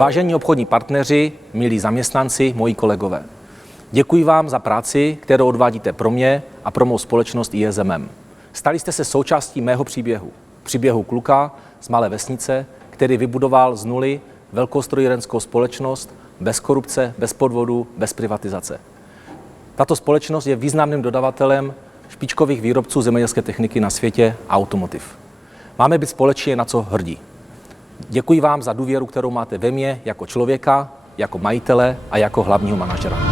Vážení obchodní partneři, milí zaměstnanci, moji kolegové, děkuji vám za práci, kterou odvádíte pro mě a pro mou společnost ISMM. Stali jste se součástí mého příběhu. Příběhu kluka z malé vesnice, který vybudoval z nuly velkou strojírenskou společnost bez korupce, bez podvodu, bez privatizace. Tato společnost je významným dodavatelem špičkových výrobců zemědělské techniky na světě a automotiv. Máme být společně na co hrdí. Děkuji vám za důvěru, kterou máte ve mě jako člověka, jako majitele a jako hlavního manažera.